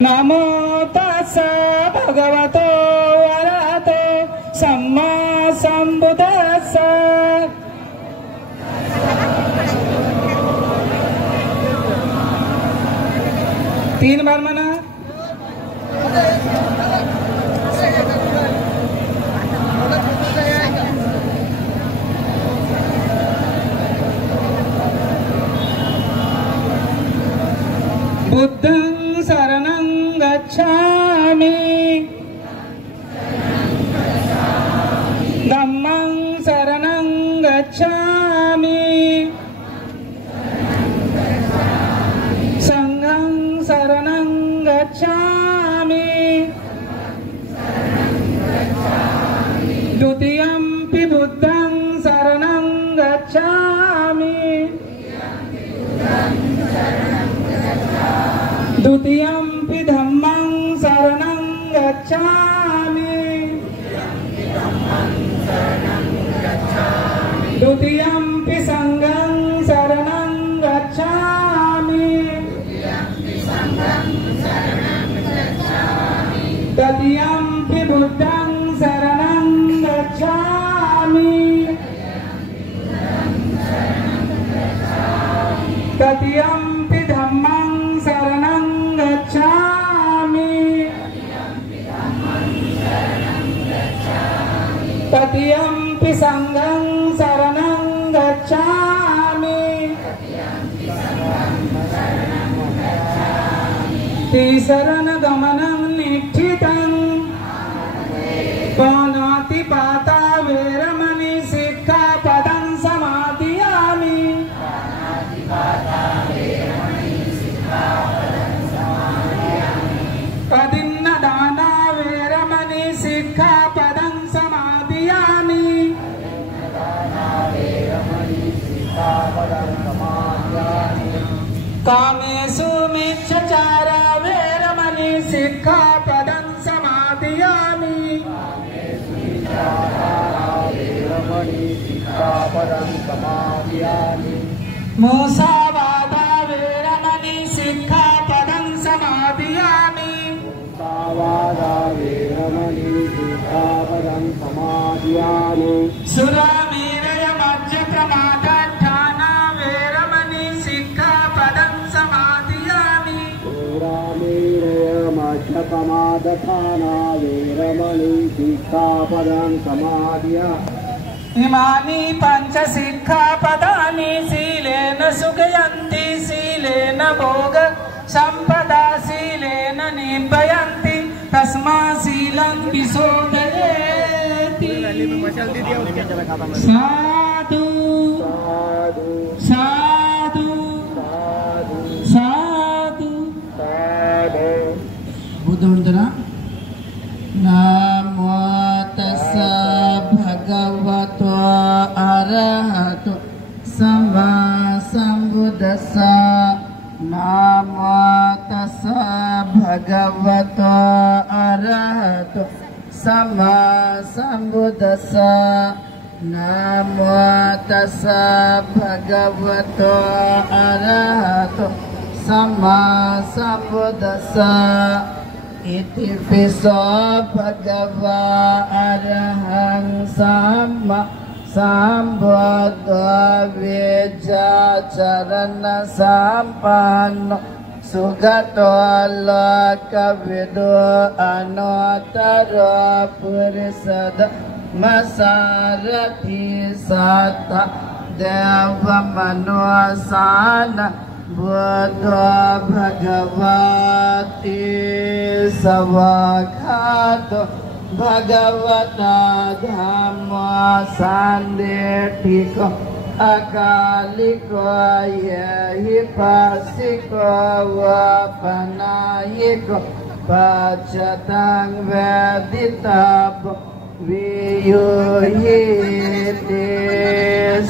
नमो तस्सा भगवतो वरहतो सम्मा सम्बुद्दस्सा। तीन बार मना। बुद्धं शरणं गच्छामि, धम्मं शरणं गच्छामि, संघं शरणं गच्छामि, द्वितीयंपि बुद्धं शरणं गच्छामि, द्वितीयंपि धम्मं शरणं गच्छामि, द्वितीयंपि संघं शरणं गच्छामि, तृतीयंपि बुद्धं शरणं गच्छामि, तृतीयंपि धम्मं शरणं गच्छामि, तृतीयंपि संघं शरणं गच्छामि, शरणगमनं निष्ठितं पानातिपाता वेरमणि सिक्खापदं समादयामि, अदिन्नदाना वेरमणि सिक्खापदं समादयामि, कामेषु मिच्छचारा वेरमणि सिक्खापदं समादयामि, मुसावादा वेरमणि सिक्खापदं समादयामि, सुरामेरय मज्जप्रमादाठाना वेरमणि सिक्खापदं समादयामि, मज्जप्रमादाठाना वेरमणि सिक्खापदं समादयामि। इमानि पंचसिक्खापदानि शीलेन सुखयन्ति, शीलेन भोग संपदा शीलेन निभयन्ति, तस्मात् शीलं विशोधयेति। साधु साधु साधु। बुद्धवंदना। नमो तस्सा भगवतो अरहतो सम्मा सम्बुद्दस्सा। नमो तस्सा भगवतो अरहतो सम्मा सम्बुद्दस्सा। नमो तस्सा भगवतो अरहतो सम्मा सम्बुद्दस्सा। इति पिसो भगवा अरहं सम्मा सम्बुद्धो विद्याचरण सम्पन्नो सुगतो लोकविदो अनोत्तरो पुरुषोत्तमसारथि सत्ता देवमनुशासन बुद्धो भगवति सवाखातो भगवता धम्मो सान्निधिको अकालिको यहि पासिको वपनायिको पचतं वेदितव्यो वियुह्यते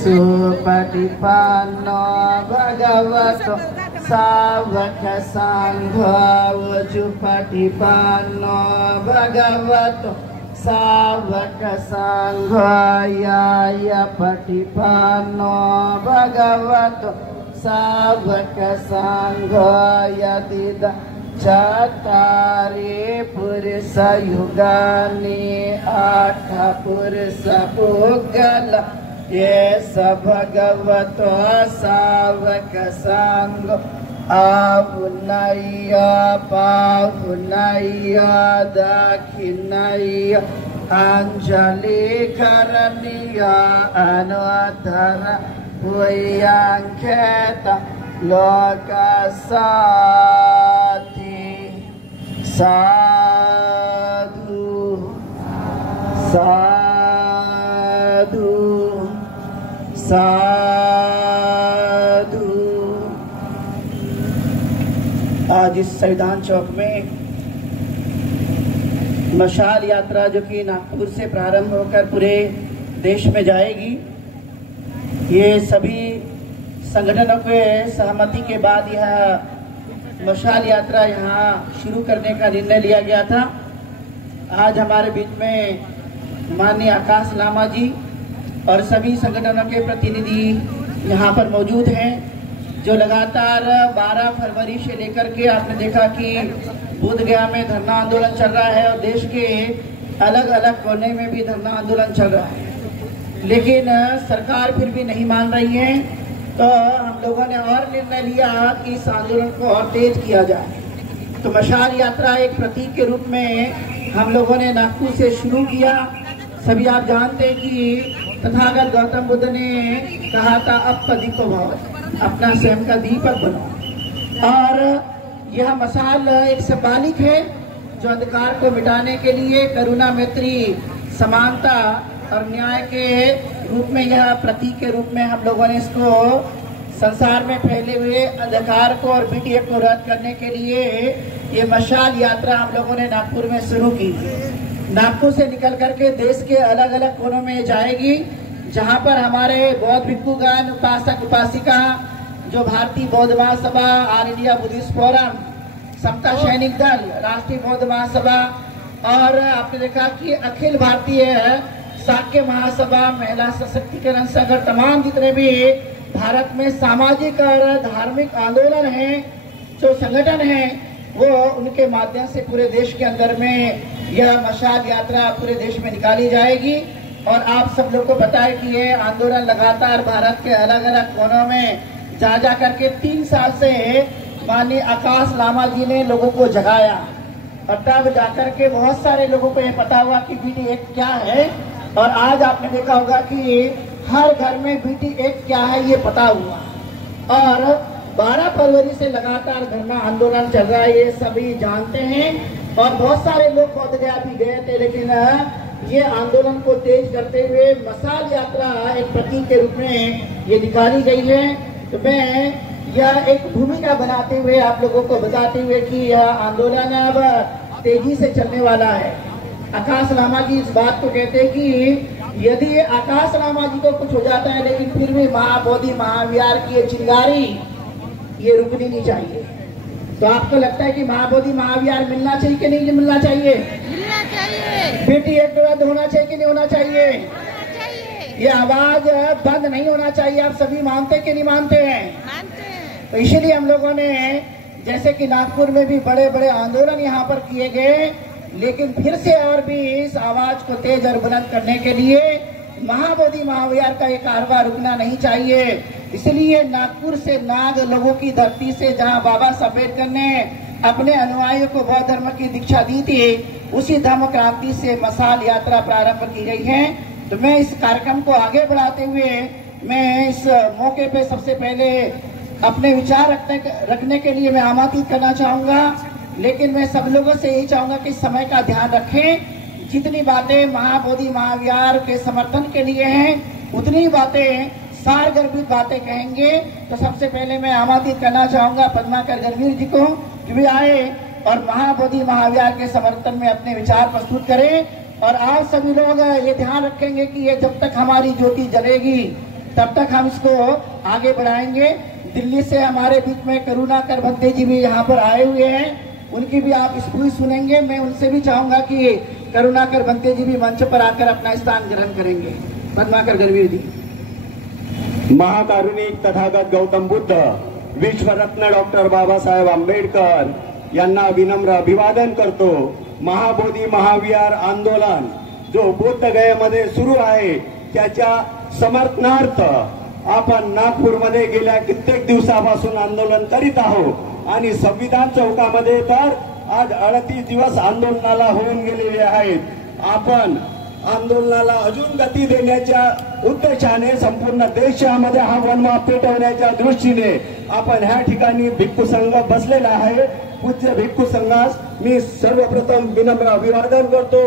सुपटिपन्नो भगवतो सावक संघो सुपटिपन्नो भगवतो सावक संघो याय पटिपन्नो भगवतो सावक संघ यदि चत्वारि पुरुष युगानि आठ पुरुष पुगल ये सब भगवतो सावक संग आहुनय पाहुनय दक्षिणय अंजलि करणीय अनुधर भूयांखेत लोक साथी साधु साधु साधु। आज इस संविधान चौक में मशाल यात्रा जो कि नागपुर से प्रारंभ होकर पूरे देश में जाएगी, ये सभी संगठनों के सहमति के बाद यह मशाल यात्रा यहाँ शुरू करने का निर्णय लिया गया था। आज हमारे बीच में माननीय आकाश लामा जी और सभी संगठनों के प्रतिनिधि यहाँ पर मौजूद हैं, जो लगातार 12 फरवरी से लेकर के आपने देखा कि बोधगया में धरना आंदोलन चल रहा है और देश के अलग अलग कोने में भी धरना आंदोलन चल रहा है, लेकिन सरकार फिर भी नहीं मान रही है। तो हम लोगों ने और निर्णय लिया कि इस आंदोलन को और तेज किया जाए। तो मशाल यात्रा एक प्रतीक के रूप में हम लोगों ने नागपुर से शुरू किया। सभी आप जानते हैं कि तथागत गौतम बुद्ध ने कहा था अब दीपो भव, अपना स्वयं का दीपक बनो। और यह मशाल एक सिंबॉलिक है जो अंधकार को मिटाने के लिए करुणा, मैत्री, समानता और न्याय के रूप में, यह प्रतीक के रूप में हम लोगों ने इसको संसार में फैले हुए अंधकार को और बीटीएफ को रद्द करने के लिए ये मशाल यात्रा हम लोगों ने नागपुर में शुरू की। नागपुर से निकल करके देश के अलग अलग कोनों में जाएगी, जहां पर हमारे बौद्ध भिक्षुगण, उपासक उपासिका, जो भारतीय बौद्ध महासभा, ऑल इंडिया बुद्धिस्ट फोरम, समता सैनिक दल, राष्ट्रीय बौद्ध महासभा और आपने देखा कि अखिल भारतीय शाक्य महासभा, महिला सशक्तिकरण संगठन, तमाम जितने भी भारत में सामाजिक और धार्मिक आंदोलन हैं, जो संगठन हैं, वो उनके माध्यम से पूरे देश के अंदर में यह मशाल यात्रा पूरे देश में निकाली जाएगी। और आप सब लोग को पता है कि ये आंदोलन लगातार भारत के अलग अलग कोनों में जा करके 3 साल से माननीय आकाश लामा जी ने लोगों को जगाया और तब जाकर के बहुत सारे लोगों को ये पता हुआ कि बीटी एक्ट क्या है। और आज आपने देखा होगा कि हर घर में बीटी एक्ट क्या है ये पता हुआ। और 12 फरवरी से लगातार धरना आंदोलन चल रहा है, ये सभी जानते हैं। और बहुत सारे लोग बोधगया भी गए थे, लेकिन ये आंदोलन को तेज करते हुए मशाल यात्रा एक प्रतीक के रूप में ये निकाली गई है। तो मैं यह एक भूमिका बनाते हुए आप लोगों को बताते हुए कि यह आंदोलन अब तेजी से चलने वाला है। आकाश लामा जी इस बात को कहते हैं कि यदि आकाश लामा जी को कुछ हो जाता है, लेकिन फिर भी महाबोधि महाविहार की ये चिंगारी ये रुकनी नहीं चाहिए। तो आपको लगता है कि महाबोधि महाविहार मिलना चाहिए कि नहीं मिलना चाहिए? मिलना चाहिए। बेटी एक रद्द होना चाहिए कि नहीं होना चाहिए? ये आवाज बंद नहीं होना चाहिए। आप सभी मानते कि नहीं मानते हैं? मानते हैं। तो इसीलिए हम लोगों ने जैसे कि नागपुर में भी बड़े बड़े आंदोलन यहाँ पर किए गए, लेकिन फिर से और भी इस आवाज को तेज और बुलंद करने के लिए महाबोधि महाविहार का ये कारवां रुकना नहीं चाहिए। इसलिए नागपुर से नाग लोगों की धरती से जहां बाबा साहब अम्बेडकर ने अपने अनुयायियों को बौद्ध धर्म की दीक्षा दी थी, उसी धर्म क्रांति से मशाल यात्रा प्रारंभ की गई है। तो मैं इस कार्यक्रम को आगे बढ़ाते हुए मैं इस मौके पे सबसे पहले अपने विचार रखने के लिए मैं आमंत्रित करना चाहूंगा। लेकिन मैं सब लोगों से यही चाहूंगा कि समय का ध्यान रखें। जितनी बातें महाबोधि महाविहार के समर्थन के लिए हैं, उतनी बातें सारगर्भित बातें कहेंगे। तो सबसे पहले मैं आमंत्रित करना चाहूंगा पद्माकर गणवीर जी को कि वे आए और महाबोधि महाविहार के समर्थन में अपने विचार प्रस्तुत करें। और आप सभी लोग ये ध्यान रखेंगे कि ये जब तक हमारी ज्योति जलेगी तब तक हम इसको आगे बढ़ाएंगे। दिल्ली से हमारे बीच में करुणाकर भंते जी भी यहाँ पर आए हुए हैं, उनकी भी आप स्पीच सुनेंगे। मैं उनसे भी चाहूंगा कि करुणाकर भंते जी भी मंच पर आकर अपना स्थान ग्रहण करेंगे। पद्माकर गणवीर जी। महाकारुणिक तथागत गौतम बुद्ध, विश्व रत्न डॉक्टर बाबा साहेब आंबेडकर यांना विनम्र अभिवादन करतो. महाबोधी महाविहार आंदोलन जो बोधगयेमध्ये सुरू आहे त्याच्या समर्थनार्थ आपण नागपूरमध्ये गेल्या कित्येक दिवसापासून आंदोलन करीत आहोत आणि संविधान चौकामध्ये तर आज 38 दिवस आंदोलनाला होऊन गेलेले आहेत. आपण आंदोलनाला अजून गती देण्याच्या उद्देशाने संपूर्ण देशामध्ये हा वनवा पेटवण्याच्या दृष्टीने आपण ह्या ठिकाणी भिक्खू संघ बसलेला आहे. पूज्य भिक्खू संघास मी सर्वप्रथम विनम्र अभिवादन करतो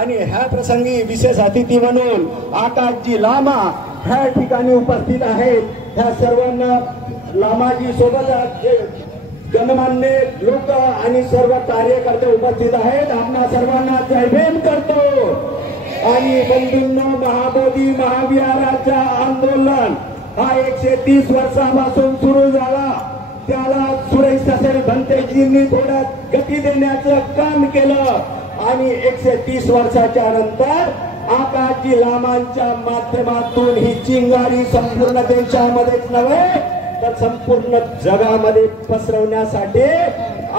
आणि ह्या प्रसंगी विशेष अतिथी म्हणून आकाशजी लामा ह्या ठिकाणी उपस्थित आहेत. ह्या सर्वांना लामाजी सोबत गणमान्य लोक आणि सर्व कार्यकर्ते उपस्थित आहेत. आपणा सर्वांना जय भीम करतो. आणि बंधूंनो, महाबोधी महाविहाराचा आंदोलन हा 130 वर्षापासून सुरू झाला. त्याला सुरेश तसेल भंतेजींनी थोडं गती देण्याचं काम केलं आणि 130 वर्षाच्या नंतर आकाशजी लामांच्या माध्यमातून ही चिंगारी संपूर्ण देशामध्येच नव्हे तर संपूर्ण जगामध्ये पसरवण्यासाठी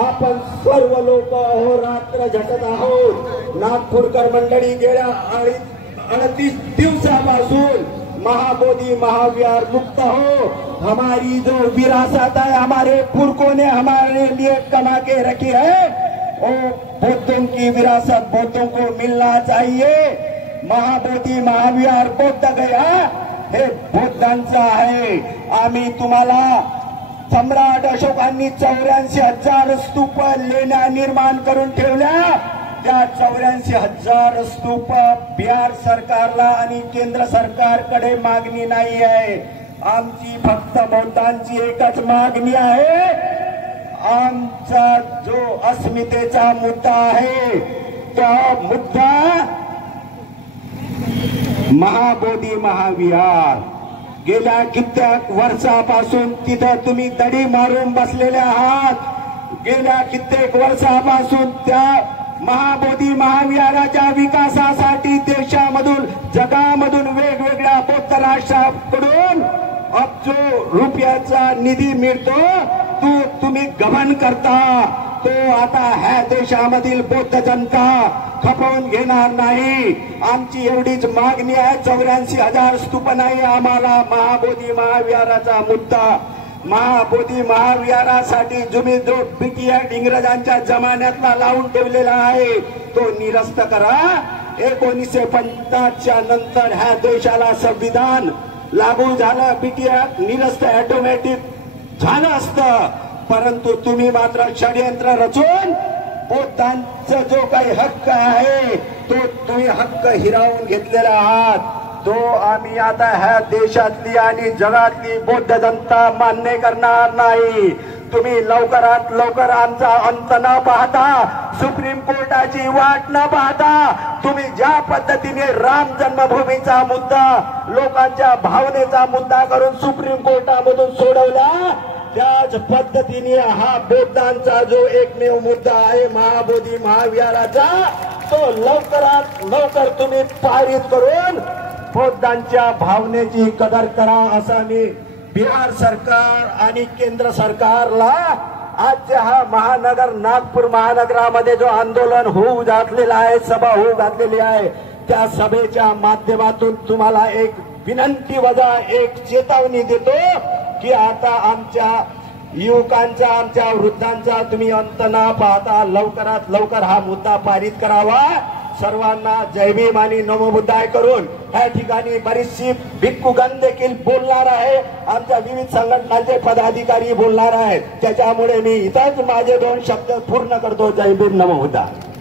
आपण सर्व लोक अहोरात्र झटत आहोत. नागपूरकर मंडळी गेल्या 38 दिवसापासून महाबोधी महाविहार मुक्त हो, हमारी जो विरासत है हमारे पुरखों ने हमारे लिए कमा के रखी है वो बौद्धों की विरासत बौद्धों को मिलना चाहिए. महाबोधी महाविहार बौद्ध गया हे बौद्धांचं आहे. आम्ही तुम्हाला सम्राट अशोकांनी 84,000 स्तूप लेण्या निर्माण करून ठेवल्या. त्या 84,000 स्तूप बिहार सरकारला आणि केंद्र सरकारकडे मागणी नाही आहे. आमची फक्त बौद्धांची एकच मागणी आहे. आमचा जो अस्मितेचा मुद्दा आहे तो मुद्दा महाबोधी महाविहार. गेल्या कित्येक वर्षापासून तिथं तुम्ही दडी मारून बसलेले आहात. गेल्या कित्येक वर्षापासून त्या महाबोधी महाविहाराच्या विकासासाठी देशामधून जगामधून वेगवेगळ्या बौद्ध राष्ट्रांकडून अब्जो रुपयाचा निधी मिळतो. तुम्ही गमन करता. तो आता ह्या देशामधील बौद्ध जनता खपवून घेणार नाही. आमची एवढीच मागणी आहे. 84,000 स्तूप नाही आम्हाला. महाबोधी महाविहाराचा मुद्दा, महाबोधी महाविहारासाठी तुम्ही जो ब्रिटिश ऍक्ट इंग्रजांच्या जमान्यातला लावून ठेवलेला आहे तो निरस्त करा. 1950च्या नंतर ह्या देशाला संविधान लागू झालं. ब्रिटिश ऍक्ट निरस्त ऑटोमॅटिक झालं असतं, परंतु तुम्ही मात्र षडयंत्र रचून बौद्धांचा जो काही हक्क आहे तो तुम्ही हक्क हिरावून घेतलेला आहात. तो आम्ही आता ह्या देशातली आणि जगातली बौद्ध जनता मान्य करणार नाही. तुम्ही लवकरात लवकर आमचा अंत न पाहता, सुप्रीम कोर्टाची वाट न पाहता तुम्ही ज्या पद्धतीने राम जन्मभूमीचा मुद्दा लोकांच्या भावनेचा मुद्दा करून सुप्रीम कोर्टामधून सोडवला, त्याच पद्धतीने हा बौद्धांचा जो एकमेव मुद्दा आहे महाबोधी महाविहाराचा तो लवकरात लवकर तुम्ही पारित करून बौद्धांच्या भावनेची कदर करा असा मी बिहार सरकार आणि केंद्र सरकारला आजच्या हा महानगर नागपूर महानगरामध्ये जो आंदोलन होऊ घातलेला आहे, सभा होऊ घातलेली आहे, त्या सभेच्या माध्यमातून तुम्हाला एक विनंती वजा एक चेतावणी देतो की आता आमच्या युवकांचा आमच्या वृद्धांचा तुम्ही अंत न पाहता लवकरात लवकर हा मुद्दा पारित करावा. सर्वांना जय भीम आणि नमो बुद्धाय करून या ठिकाणी बरीचशी भिक्खूगण देखील बोलणार आहे. आमच्या विविध संघटनांचे पदाधिकारी बोलणार आहेत. त्याच्यामुळे मी इथंच माझे 2 शब्द पूर्ण करतो. जय भीम नमो बुद्धाय.